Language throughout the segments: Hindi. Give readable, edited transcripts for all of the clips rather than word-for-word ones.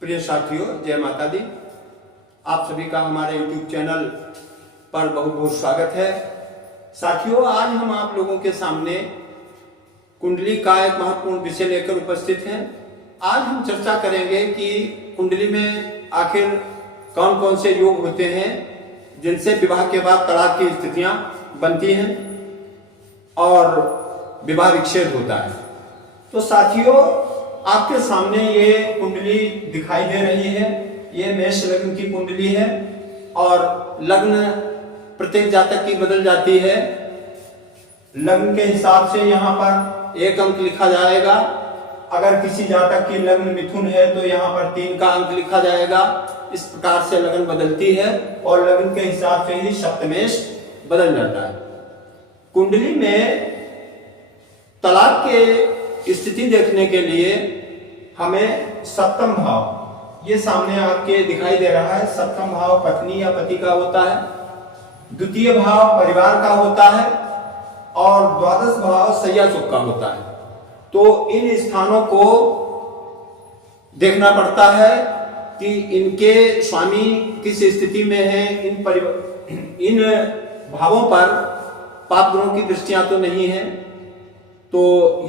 प्रिय साथियों, जय माता दी। आप सभी का हमारे YouTube चैनल पर बहुत बहुत स्वागत है। साथियों, आज हम आप लोगों के सामने कुंडली का एक महत्वपूर्ण विषय लेकर उपस्थित हैं। आज हम चर्चा करेंगे कि कुंडली में आखिर कौन कौन से योग होते हैं जिनसे विवाह के बाद तलाक की स्थितियां बनती हैं और विवाह विच्छेद होता है। तो साथियों, आपके सामने ये कुंडली दिखाई दे रही है। ये मेष लग्न की कुंडली है और लग्न प्रत्येक जातक की बदल जाती है। लग्न के हिसाब से यहाँ पर 1 अंक लिखा जाएगा। अगर किसी जातक की लग्न मिथुन है तो यहाँ पर 3 का अंक लिखा जाएगा। इस प्रकार से लग्न बदलती है और लग्न के हिसाब से ही सप्तमेश बदल जाता है। कुंडली में तलाक के स्थिति देखने के लिए हमें सप्तम भाव, ये सामने आपके दिखाई दे रहा है। सप्तम भाव पत्नी या पति का होता है, द्वितीय भाव परिवार का होता है और द्वादश भाव सैया सुख का होता है। तो इन स्थानों को देखना पड़ता है कि इनके स्वामी किस स्थिति में हैं। इन भावों पर पाप ग्रहों की दृष्टियां तो नहीं है। तो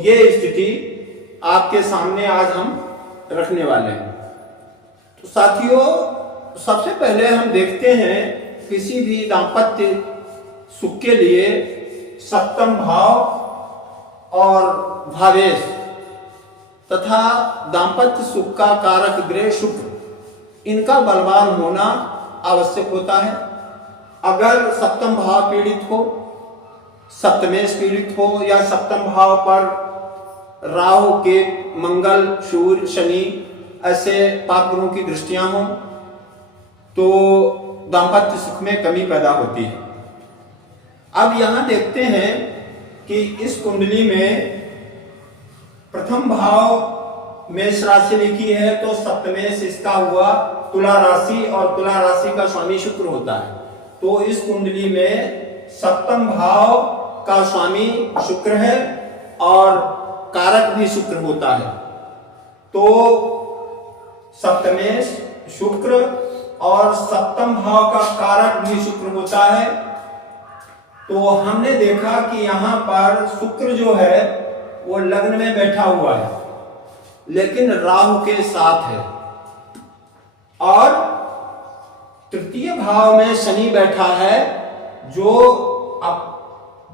ये स्थिति आपके सामने आज हम रखने वाले हैं। तो साथियों, सबसे पहले हम देखते हैं किसी भी दाम्पत्य सुख के लिए सप्तम भाव और भावेश तथा दाम्पत्य सुख का कारक ग्रह शुक्र, इनका बलवान होना आवश्यक होता है। अगर सप्तम भाव पीड़ित हो, सप्तमेश पीड़ित हो या सप्तम भाव पर राहु के मंगल सूर्य शनि ऐसे पाप ग्रहों की दृष्टियां हो तो दाम्पत्य सुख में कमी पैदा होती है। अब यहां देखते हैं कि इस कुंडली में प्रथम भाव मेष राशि लिखी है तो सप्तमेश इसका हुआ तुला राशि और तुला राशि का स्वामी शुक्र होता है। तो इस कुंडली में सप्तम भाव का स्वामी शुक्र है और कारक भी शुक्र होता है। तो सप्तमेश शुक्र और सप्तम भाव का कारक भी शुक्र होता है। तो हमने देखा कि यहां पर शुक्र जो है वो लग्न में बैठा हुआ है लेकिन राहु के साथ है और तृतीय भाव में शनि बैठा है, जो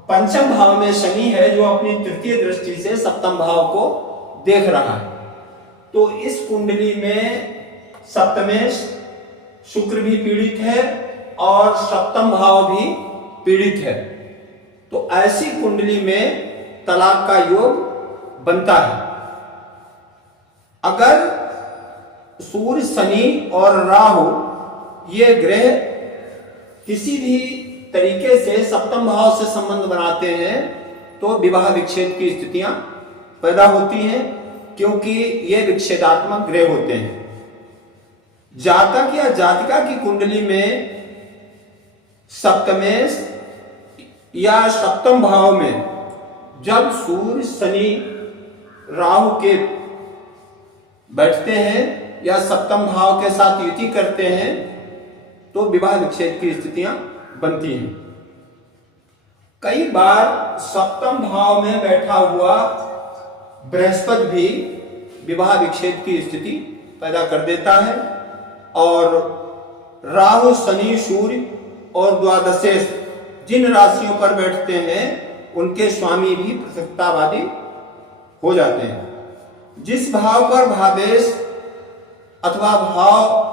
पंचम भाव में शनि है जो अपनी तृतीय दृष्टि से सप्तम भाव को देख रहा है। तो इस कुंडली में सप्तमेश शुक्र भी पीड़ित है और सप्तम भाव भी पीड़ित है। तो ऐसी कुंडली में तलाक का योग बनता है। अगर सूर्य शनि और राहु ये ग्रह किसी भी तरीके से सप्तम भाव से संबंध बनाते हैं तो विवाह विच्छेद की स्थितियां पैदा होती हैं, क्योंकि ये विच्छेदात्मक ग्रह होते हैं। जातक या जातिका की कुंडली में सप्तमेश या सप्तम भाव में जब सूर्य शनि राहु के बैठते हैं या सप्तम भाव के साथ युति करते हैं तो विवाह विच्छेद की स्थितियां बनती हैं। कई बार सप्तम भाव में बैठा हुआ बृहस्पति भी विवाह विच्छेद की स्थिति पैदा कर देता है और राहु शनि सूर्य और द्वादशेश जिन राशियों पर बैठते हैं उनके स्वामी भी पृथकतावादी हो जाते हैं। जिस भाव पर भावेश अथवा भाव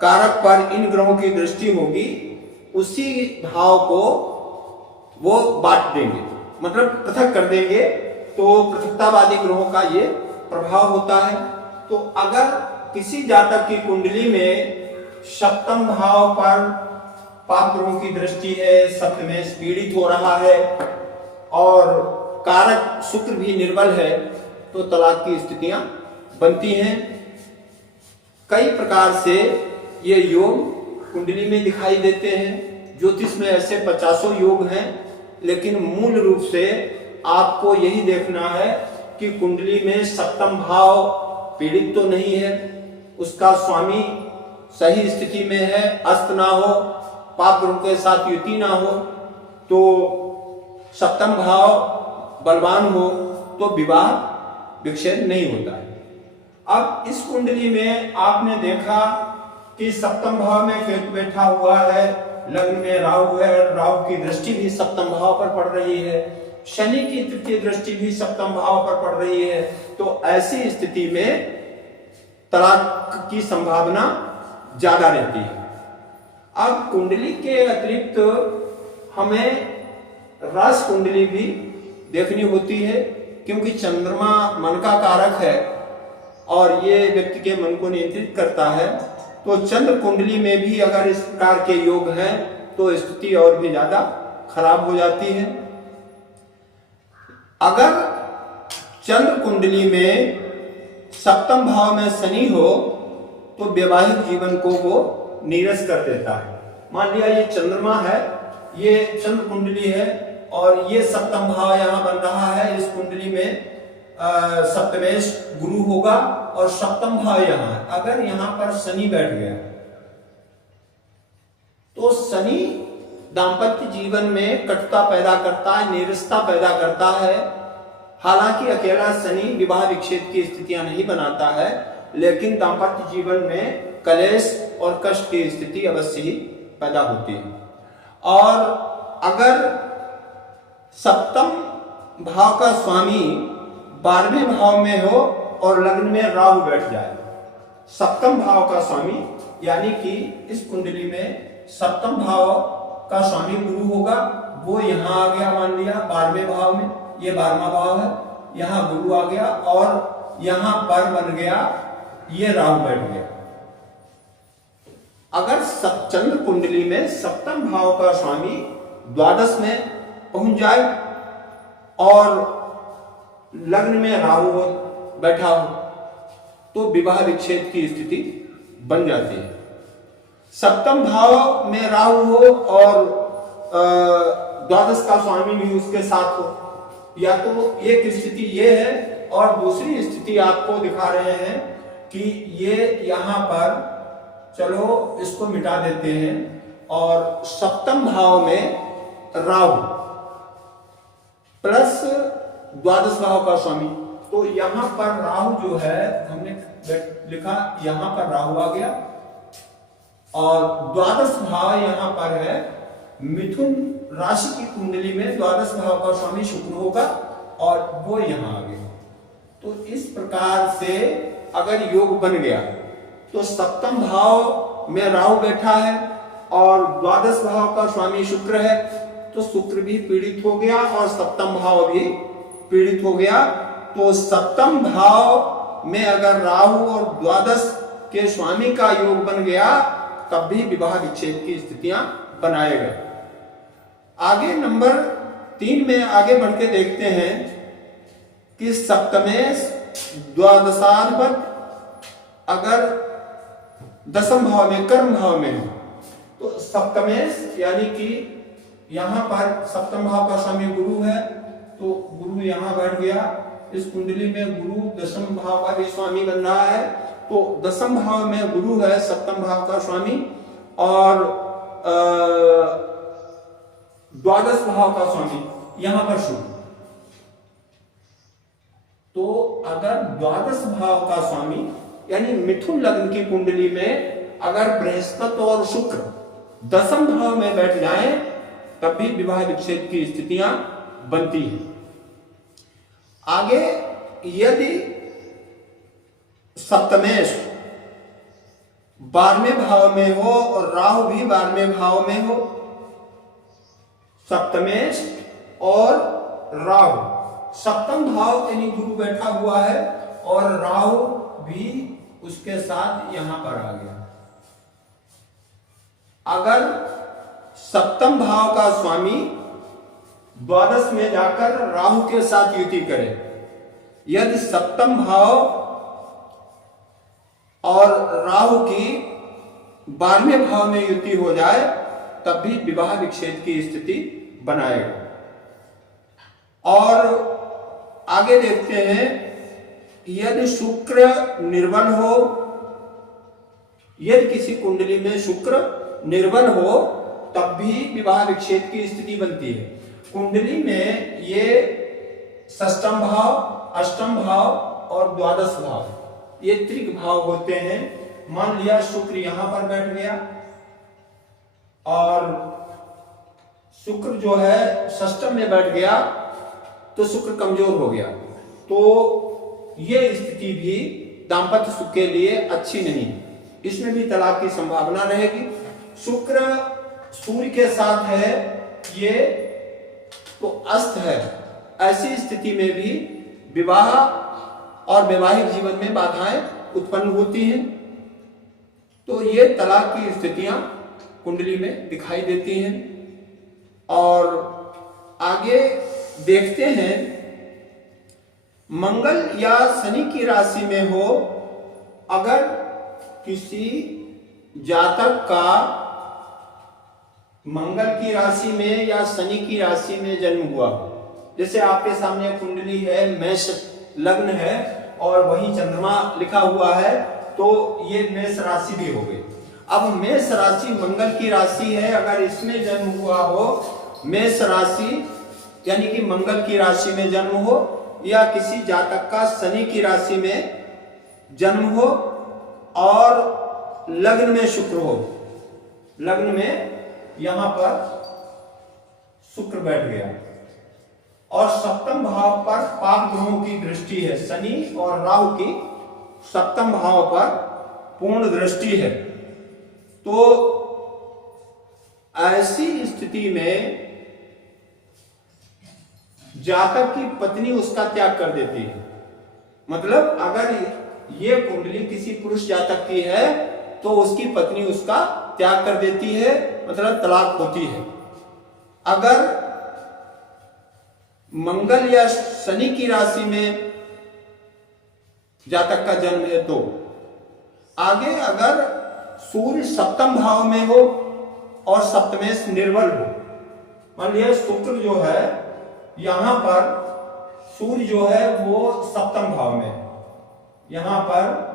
कारक पर इन ग्रहों की दृष्टि होगी उसी भाव को वो बांट देंगे, मतलब पृथक कर देंगे। तो पृथकतावादी ग्रहों का ये प्रभाव होता है। तो अगर किसी जातक की कुंडली में सप्तम भाव पर पाप ग्रहों की दृष्टि है, सप्तमेश पीड़ित हो रहा है और कारक शुक्र भी निर्बल है तो तलाक की स्थितियां बनती हैं। कई प्रकार से ये योग कुंडली में दिखाई देते हैं। ज्योतिष में ऐसे 50 योग हैं, लेकिन मूल रूप से आपको यही देखना है कि कुंडली में सप्तम भाव पीड़ित तो नहीं है, उसका स्वामी सही स्थिति में है, अस्त ना हो, पाप ग्रहों के साथ युति ना हो, तो सप्तम भाव बलवान हो, तो विवाह विच्छेद नहीं होता है। अब इस कुंडली में आपने देखा कि सप्तम भाव में केतु बैठा हुआ है, लग्न में राहु है, राहु की दृष्टि भी सप्तम भाव पर पड़ रही है, शनि की तृतीय दृष्टि भी सप्तम भाव पर पड़ रही है, तो ऐसी स्थिति में तलाक की संभावना ज्यादा रहती है। अब कुंडली के अतिरिक्त हमें राशि कुंडली भी देखनी होती है, क्योंकि चंद्रमा मन का कारक है और ये व्यक्ति के मन को नियंत्रित करता है। तो चंद्र कुंडली में भी अगर इस प्रकार के योग हैं तो स्थिति और भी ज्यादा खराब हो जाती है। अगर चंद्र कुंडली में सप्तम भाव में शनि हो तो वैवाहिक जीवन को वो नीरस कर देता है। मान लिया ये चंद्रमा है, ये चंद्र कुंडली है और ये सप्तम भाव यहां बन रहा है, इस कुंडली में सप्तमेश गुरु होगा और सप्तम भाव यहां है। अगर यहां पर शनि बैठ गया तो शनि दाम्पत्य जीवन में कटुता पैदा करता है, नीरसता पैदा करता है। हालांकि अकेला शनि विवाह विच्छेद की स्थितियां नहीं बनाता है, लेकिन दाम्पत्य जीवन में कलेश और कष्ट की स्थिति अवश्य ही पैदा होती है। और अगर सप्तम भाव का स्वामी 12वें भाव में हो और लग्न में राहु बैठ जाए, सप्तम भाव का स्वामी यानी कि इस कुंडली में सप्तम भाव का स्वामी गुरु होगा, वो यहां आ गया, मान लिया 12वें भाव में, ये 12वां भाव है, यहां गुरु आ गया और यहां पर बन गया ये राहु बैठ गया। अगर चंद्र कुंडली में सप्तम भाव का स्वामी द्वादश में पहुंच जाए और लग्न में राहु हो बैठा हो तो विवाह विच्छेद की स्थिति बन जाती है। सप्तम भाव में राहु हो और द्वादश का स्वामी भी उसके साथ हो, या तो एक स्थिति ये है और दूसरी स्थिति आपको दिखा रहे हैं कि ये यहां पर, चलो इसको मिटा देते हैं, और सप्तम भाव में राहु प्लस द्वादश भाव का स्वामी, तो यहां पर राहु जो है हमने लिखा, यहां पर राहु आ गया और द्वादश भाव यहां पर है मिथुन राशि की कुंडली में, द्वादश भाव का स्वामी शुक्र होगा और वो यहां आ गया। तो इस प्रकार से अगर योग बन गया तो सप्तम भाव में राहु बैठा है और द्वादश भाव का स्वामी शुक्र है, तो शुक्र भी पीड़ित हो गया और सप्तम भाव भी पीड़ित हो गया। तो सप्तम भाव में अगर राहु और द्वादश के स्वामी का योग बन गया तब भी विवाह विच्छेद की स्थितियां बनाएगा। आगे नंबर 3 में आगे बढ़ के देखते हैं कि सप्तमेश द्वादशाधिपति अगर दशम भाव में कर्म भाव में हो तो सप्तमेश यानी कि यहां पर सप्तम भाव का स्वामी गुरु है, तो गुरु यहां बैठ गया, इस कुंडली में गुरु दशम भाव का भी स्वामी बन रहा है, तो दशम भाव में गुरु है सप्तम भाव का स्वामी और द्वादश भाव का स्वामी यहां पर शुक्र। तो अगर द्वादश भाव का स्वामी यानी मिथुन लग्न की कुंडली में अगर बृहस्पति और शुक्र दशम भाव में बैठ जाएं तब भी विवाह विच्छेद की स्थितियां बनती हैं। आगे यदि सप्तमेश 12वें भाव में हो और राहु भी 12वें भाव में हो, सप्तमेश और राहु सप्तम भाव यानी गुरु बैठा हुआ है और राहु भी उसके साथ यहां पर आ गया। अगर सप्तम भाव का स्वामी द्वादश में जाकर राहु के साथ युति करे, यदि सप्तम भाव और राहु की 12वें भाव में युति हो जाए तब भी विवाह विच्छेद की स्थिति बनाएगा। और आगे देखते हैं, यदि शुक्र निर्बल हो यदि किसी कुंडली में शुक्र निर्बल हो तब भी विवाह विच्छेद की स्थिति बनती है। कुंडली में ये षष्ठम भाव, अष्टम भाव और द्वादश भाव, ये त्रिक भाव होते हैं। मान लिया शुक्र यहां पर बैठ गया और शुक्र जो है षष्ठम में बैठ गया तो शुक्र कमजोर हो गया, तो ये स्थिति भी दाम्पत्य सुख के लिए अच्छी नहीं, इसमें भी तलाक की संभावना रहेगी। शुक्र सूर्य के साथ है, ये तो अस्त है, ऐसी स्थिति में भी विवाह और वैवाहिक जीवन में बाधाएं उत्पन्न होती हैं। तो ये तलाक की स्थितियां कुंडली में दिखाई देती हैं। और आगे देखते हैं, मंगल या शनि की राशि में हो, अगर किसी जातक का मंगल की राशि में या शनि की राशि में जन्म हुआ हो, जैसे आपके सामने कुंडली है, मेष लग्न है और वहीं चंद्रमा लिखा हुआ है, तो ये मेष राशि भी हो गई। अब मेष राशि मंगल की राशि है, अगर इसमें जन्म हुआ हो, मेष राशि यानी कि मंगल की राशि में जन्म हो, या किसी जातक का शनि की राशि में जन्म हो और लग्न में शुक्र हो, लग्न में यहां पर शुक्र बैठ गया और सप्तम भाव पर पाप ग्रहों की दृष्टि है, शनि और राहु की सप्तम भाव पर पूर्ण दृष्टि है, तो ऐसी स्थिति में जातक की पत्नी उसका त्याग कर देती है। मतलब अगर ये कुंडली किसी पुरुष जातक की है तो उसकी पत्नी उसका त्याग कर देती है, मतलब तलाक होती है। अगर मंगल या शनि की राशि में जातक का जन्म है तो आगे, अगर सूर्य सप्तम भाव में हो और सप्तमेश निर्बल हो, मान लिया शुक्र जो है यहां पर, सूर्य जो है वो सप्तम भाव में, यहां पर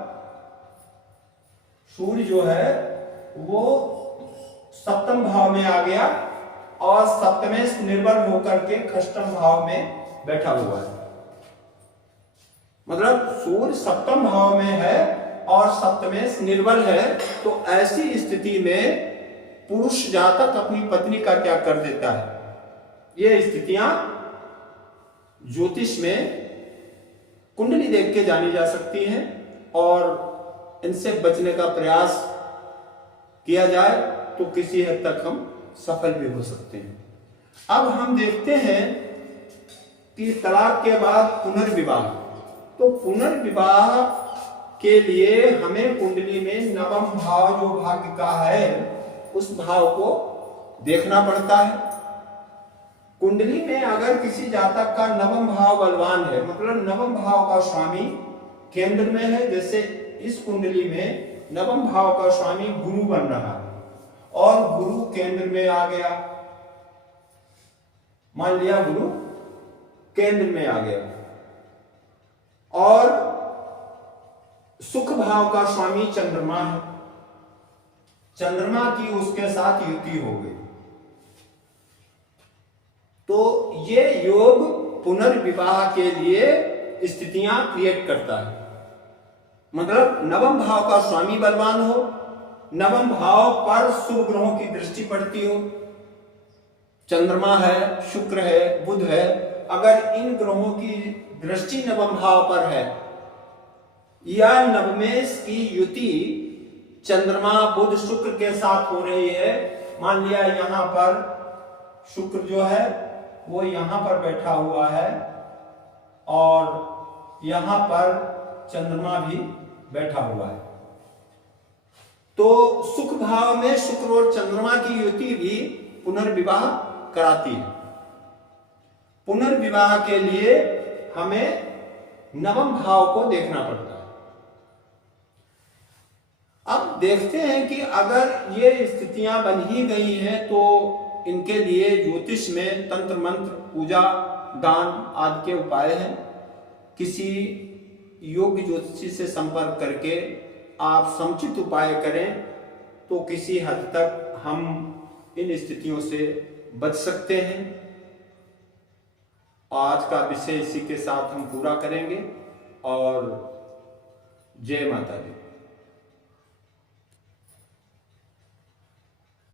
सूर्य जो है वो सप्तम भाव में आ गया और सप्तमेश निर्बल होकर के खष्टम भाव में बैठा हुआ है। मतलब सूर्य सप्तम भाव में है और सप्तमेश निर्बल है, तो ऐसी स्थिति में पुरुष जातक अपनी पत्नी का त्याग कर देता है। ये स्थितियां ज्योतिष में कुंडली देख के जानी जा सकती हैं और इनसे बचने का प्रयास किया जाए तो किसी हद तक हम सफल भी हो सकते हैं। अब हम देखते हैं कि तलाक के बाद पुनर्विवाह, तो पुनर्विवाह के लिए हमें कुंडली में नवम भाव जो भाग्य का है उस भाव को देखना पड़ता है। कुंडली में अगर किसी जातक का नवम भाव बलवान है, मतलब नवम भाव का स्वामी केंद्र में है, जैसे इस कुंडली में नवम भाव का स्वामी गुरु बन रहा है और गुरु केंद्र में आ गया, मान लिया गुरु केंद्र में आ गया, और सुख भाव का स्वामी चंद्रमा है, चंद्रमा की उसके साथ युति हो गई, तो ये योग पुनर्विवाह के लिए स्थितियां क्रिएट करता है। मतलब नवम भाव का स्वामी बलवान हो, नवम भाव पर शुभ ग्रहों की दृष्टि पड़ती हो, चंद्रमा है, शुक्र है, बुध है, अगर इन ग्रहों की दृष्टि नवम भाव पर है या नवमेश की युति चंद्रमा बुध शुक्र के साथ हो रही है, मान लिया यहां पर शुक्र जो है वो यहां पर बैठा हुआ है और यहां पर चंद्रमा भी बैठा हुआ है, तो सुख भाव में शुक्र और चंद्रमा की युति भी पुनर्विवाह कराती है। पुनर्विवाह के लिए हमें नवम भाव को देखना पड़ता है। अब देखते हैं कि अगर ये स्थितियां बन ही गई हैं तो इनके लिए ज्योतिष में तंत्र मंत्र, पूजा, दान आदि के उपाय हैं। किसी योग्य ज्योतिषी से संपर्क करके आप समुचित उपाय करें तो किसी हद तक हम इन स्थितियों से बच सकते हैं। आज का विषय इसी के साथ हम पूरा करेंगे और जय माता दी।